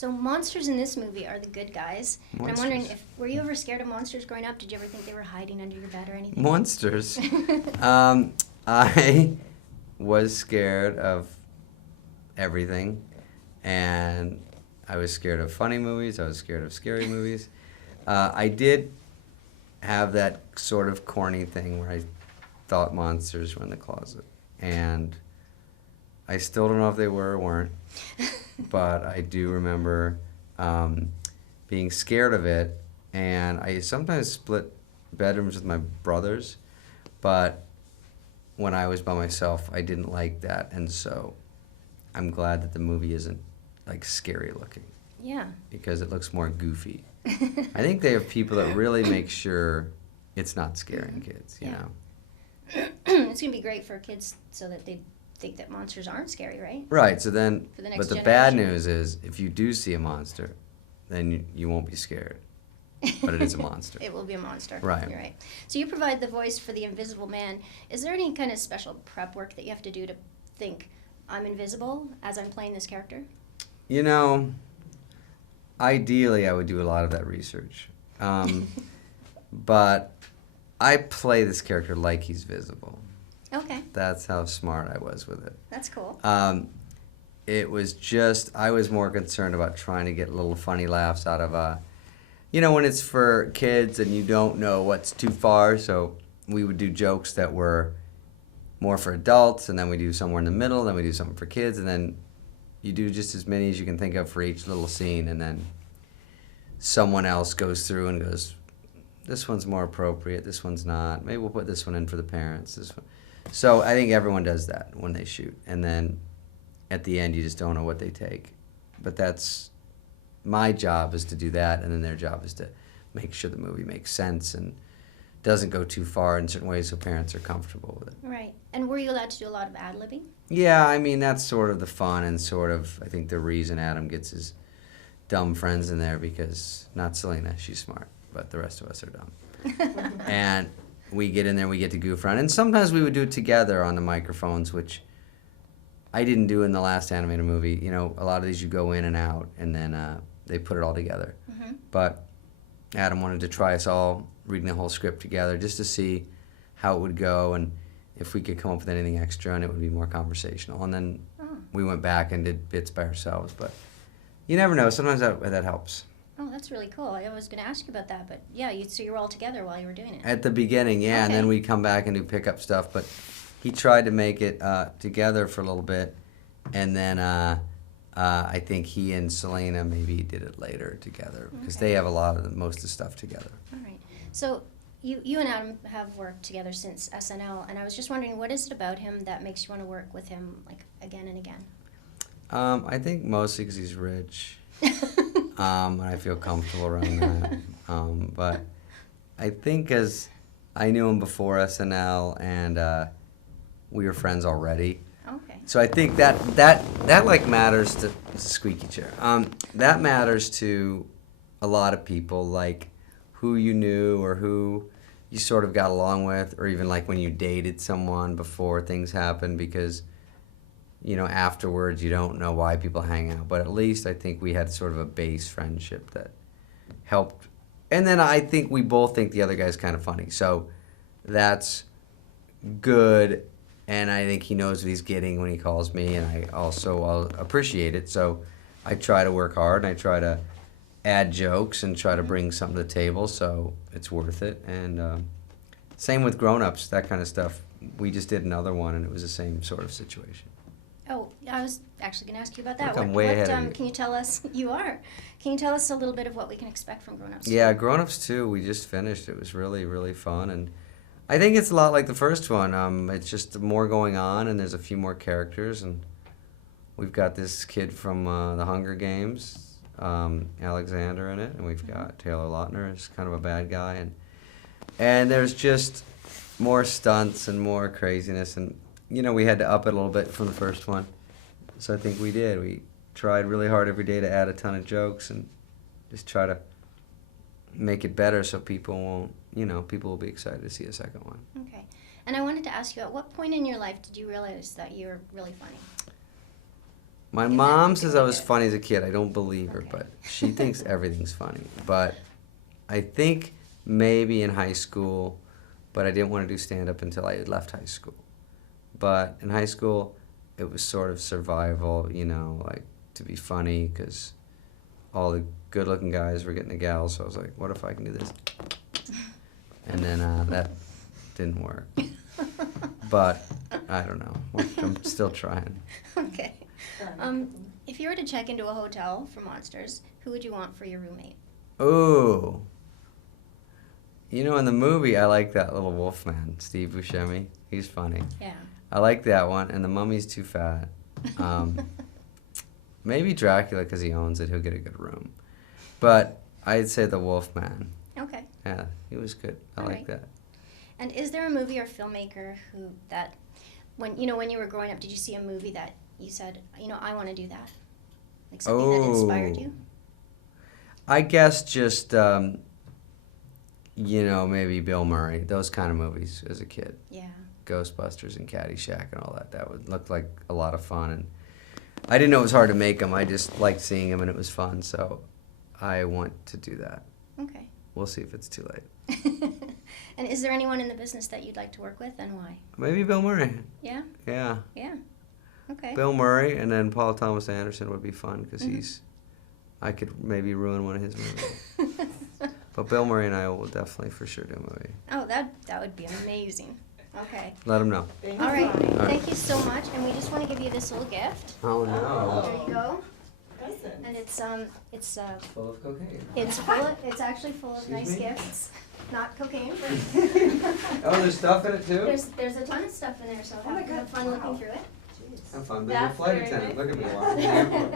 So monsters in this movie are the good guys. Monsters. And I'm wondering, were you ever scared of monsters growing up? Did you ever think they were hiding under your bed or anything? Monsters. I was scared of everything, and I was scared of funny movies. I was scared of scary movies. I did have that sort of corny thing where I thought monsters were in the closet, and I still don't know if they were or weren't, but I do remember being scared of it, and I sometimes split bedrooms with my brothers, but when I was by myself, I didn't like that, and so I'm glad that the movie isn't like scary looking. Yeah. Because it looks more goofy. I think they have people that really make sure it's not scaring kids, you know. It's going to be great for kids so that they think that monsters aren't scary, right? Right, so then, For the next but the generation. bad news is if you do see a monster, then you won't be scared. But it is a monster. It will be a monster. Right. You're right. So you provide the voice for the Invisible Man. Is there any kind of special prep work that you have to do to think, I'm invisible as I'm playing this character? You know, ideally I would do a lot of that research. But I play this character like he's visible. Okay. That's how smart I was with it. That's cool. It was just, I was more concerned about trying to get little funny laughs out of, you know, when it's for kids and you don't know what's too far, so we would do jokes that were more for adults, and then we do somewhere in the middle, then we do something for kids, and then you do just as many as you can think of for each little scene, and then someone else goes through and goes, this one's more appropriate, this one's not, maybe we'll put this one in for the parents. This one. So I think everyone does that when they shoot, and then at the end you just don't know what they take. But that's, my job is to do that, and then their job is to make sure the movie makes sense and doesn't go too far in certain ways so parents are comfortable with it. Right. And were you allowed to do a lot of ad-libbing? Yeah, I mean, that's sort of the fun and sort of, I think, the reason Adam gets his dumb friends in there, because, not Selena, she's smart, but the rest of us are dumb. And we get in there, we get to goof around. And sometimes we would do it together on the microphones, which I didn't do in the last animated movie. You know, a lot of these you go in and out, and then they put it all together. Mm-hmm. But Adam wanted to try us all reading the whole script together just to see how it would go and if we could come up with anything extra, and it would be more conversational. And then we went back and did bits by ourselves. But you never know. Sometimes that helps. Oh, that's really cool. I was going to ask you about that, but yeah, so you were all together while you were doing it. At the beginning, yeah, and then we'd come back and do pickup stuff. But he tried to make it together for a little bit, and then I think he and Selena maybe did it later together, because they have most of the stuff together. All right. So you and Adam have worked together since SNL, and I was just wondering, what is it about him that makes you want to work with him like again and again? I think mostly because he's rich. And I feel comfortable around that. But I think because I knew him before SNL, and we were friends already. Okay. So I think that like matters to, it's a squeaky chair. That matters to a lot of people, like who you knew or who you sort of got along with, or even like when you dated someone before things happened, because you know, afterwards you don't know why people hang out. But at least I think we had sort of a base friendship that helped. And then I think we both think the other guy's kind of funny. So that's good. And I think he knows what he's getting when he calls me. And I also appreciate it. So I try to work hard, and I try to add jokes and try to bring something to the table. So it's worth it. And same with Grown Ups, that kind of stuff. We just did another one, and it was the same sort of situation. Oh, I was actually going to ask you about that. Look, I'm way ahead of you. Can you tell us? You are. Can you tell us a little bit of what we can expect from Grown Ups? Yeah, Grown Ups 2, we just finished. It was really, really fun, and I think it's a lot like the first one. It's just more going on, and there's a few more characters, and we've got this kid from the Hunger Games, Alexander, in it, and we've got Taylor Lautner, who's kind of a bad guy, and there's just more stunts and more craziness, and you know, we had to up it a little bit from the first one. So I think we did. We tried really hard every day to add a ton of jokes and just try to make it better so people will be excited to see a second one. Okay. And I wanted to ask you, at what point in your life did you realize that you were really funny? My You mom had to says make I was it. funny as a kid. I don't believe her, Okay. but she thinks everything's funny. But I think maybe in high school, but I didn't want to do stand-up until I had left high school. But in high school, it was sort of survival, you know, like to be funny because all the good-looking guys were getting the gals. So I was like, what if I can do this? And then that didn't work. But I don't know. I'm still trying. Okay. If you were to check into a hotel for monsters, who would you want for your roommate? Ooh. You know, in the movie, I like that little wolf man, Steve Buscemi. He's funny. Yeah. I like that one, and the mummy's too fat. Maybe Dracula, because he owns it, he'll get a good room. But I'd say the wolf man. Okay. Yeah, he was good. I All like right. that. And is there a movie or filmmaker who that, when you were growing up, did you see a movie that you said, I want to do that? Like something that inspired you? I guess just, maybe Bill Murray, those kind of movies as a kid. Yeah. Ghostbusters and Caddyshack and all that. That would look like a lot of fun. And I didn't know it was hard to make them. I just liked seeing them and it was fun. So I want to do that. Okay. We'll see if it's too late. And is there anyone in the business that you'd like to work with and why? Maybe Bill Murray. Yeah? Yeah. Yeah. Okay. Bill Murray and then Paul Thomas Anderson would be fun because I could maybe ruin one of his movies. But Bill Murray and I will definitely for sure do a movie. Oh, that would be amazing. Okay. Let him know. All right. right. Thank you so much. And we just want to give you this little gift. Oh no. There you go. And it's Full of cocaine. it's actually full of Excuse nice me? gifts. Not cocaine, but Oh, there's stuff in it too? there's a ton of stuff in there, so have fun looking through it. Have fun being a That's flight very attendant. good. Look at me while I'm in the airport.